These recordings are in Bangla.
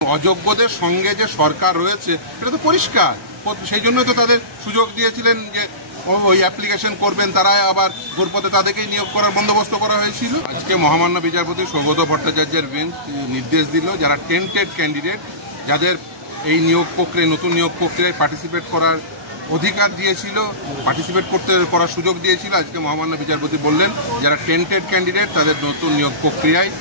অযোগ্যদের সঙ্গে যে সরকার রয়েছে এটা তো পরিষ্কার, সেই জন্যই তো তাদের সুযোগ দিয়েছিলেন যে ওই অ্যাপ্লিকেশন করবেন, তারা আবার ঘুরপথে তাদেরকেই নিয়োগ করার বন্দোবস্ত করা হয়েছিল। আজকে মহামান্য বিচারপতি সৌগত ভট্টাচার্যের বেঞ্চ নির্দেশ দিল যারা টেন্টেড ক্যান্ডিডেট, যাদের এই নিয়োগ প্রক্রিয়ায় নতুন নিয়োগ প্রক্রিয়ায় পার্টিসিপেট করার অধিকার দিয়েছিল, পার্টিসিপেট করার সুযোগ দিয়েছিল, আজকে মহামান্য বিচারপতি বললেন যারা টেন্টেড ক্যান্ডিডেট তাদের নতুন নিয়োগ প্রক্রিয়ায়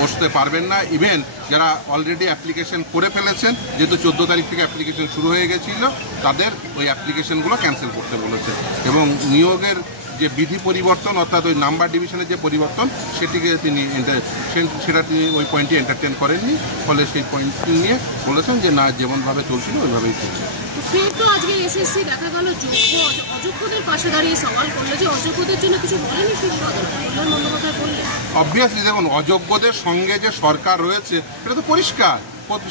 বসতে পারবেন না। ইভেন যারা অলরেডি অ্যাপ্লিকেশন করে ফেলেছেন, যেহেতু 14 তারিখ থেকে অ্যাপ্লিকেশন শুরু হয়ে গেছিল, তাদের ওই অ্যাপ্লিকেশনগুলো ক্যান্সেল করতে বলেছে। এবং নিয়োগের যে বিধি পরিবর্তন অর্থাৎ ওই নাম্বার ডিভিশনের যে পরিবর্তন সেটা তিনি ওই পয়েন্টটি এন্টারটেন করেননি, ফলে সেই পয়েন্টটি নিয়ে বলেছেন যে না, যেমনভাবে চলছিল ওইভাবেই চলছে। আজকে এসএসসি দেখা গেল অযোগ্যদের পাশে দাঁড়িয়ে সওয়াল করলো যে অযোগ্যদের জন্য কিছু বলেনি অবভিয়াসলি দেখুন, অযোগ্যদের সঙ্গে যে সরকার রয়েছে এটা তো পরিষ্কার,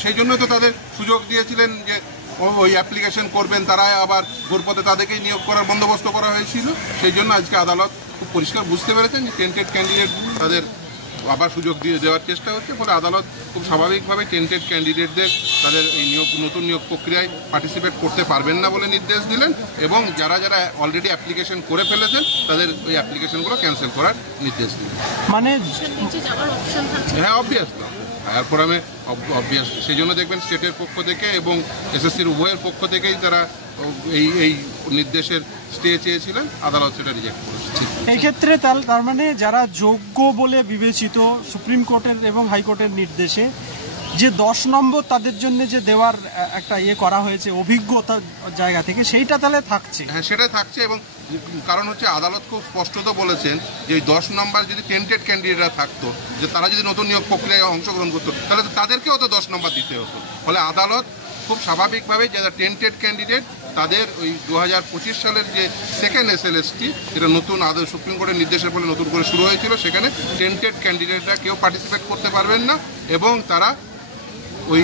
সেই জন্যই তো তাদের সুযোগ দিয়েছিলেন যে ওই অ্যাপ্লিকেশন করবেন, তারা আবার ঘুরপথে তাদেরকেই নিয়োগ করার বন্দোবস্ত করা হয়েছিল। সেই জন্য আজকে আদালত খুব পরিষ্কার বুঝতে পেরেছেন যে টেন্টেড ক্যান্ডিডেট তাদের আবার সুযোগ দিয়ে দেওয়ার চেষ্টা হচ্ছে, ফলে আদালত খুব স্বাভাবিকভাবে টেন্টেড ক্যান্ডিডেটদের তাদের এই নতুন নিয়োগ প্রক্রিয়ায় পার্টিসিপেট করতে পারবেন না বলে নির্দেশ দিলেন, এবং যারা যারা অলরেডি অ্যাপ্লিকেশন করে ফেলেছেন তাদের ওই অ্যাপ্লিকেশনগুলো ক্যান্সেল করার নির্দেশ দিলেন। মানে হ্যাঁ, অবভিয়াসলি হায়ার ফোরামে অবভিয়াসলি, সেই জন্য দেখবেন স্টেটের পক্ষ থেকে এবং এসএসসির উভয়ের পক্ষ থেকেই তারা এই নির্দেশের স্টে চেয়েছিলেন, আদালত সেটা রিজেক্ট করেছে। এই ক্ষেত্রে তার মানে যারা যোগ্য বলে বিবেচিত সুপ্রিম কোর্টের এবং হাইকোর্টের নির্দেশে যে 10 নম্বর তাদের জন্য যে দেওয়ার একটা করা হয়েছে অভিজ্ঞতার জায়গা থেকে, সেইটা তাহলে থাকছে। হ্যাঁ, সেটাই থাকছে, এবং কারণ হচ্ছে আদালত খুব স্পষ্টত বলেছেন যে 10 নম্বর যদি টেন্টেড ক্যান্ডিডেটরা থাকতো, যে তারা যদি নতুন নিয়োগ প্রক্রিয়ায় অংশগ্রহণ করতো, তাহলে তাদেরকেও তো 10 নম্বর দিতে হতো। ফলে আদালত খুব স্বাভাবিকভাবে যারা টেন্টেড ক্যান্ডিডেট তাদের ওই 2025 সালের যে সেকেন্ড এসএলএসটি, যেটা নতুন সুপ্রিম কোর্টের নির্দেশের ফলে নতুন করে শুরু হয়েছিল, সেখানে টেন্টেড ক্যান্ডিডেটরা কেউ পার্টিসিপেট করতে পারবেন না, এবং তারা ওই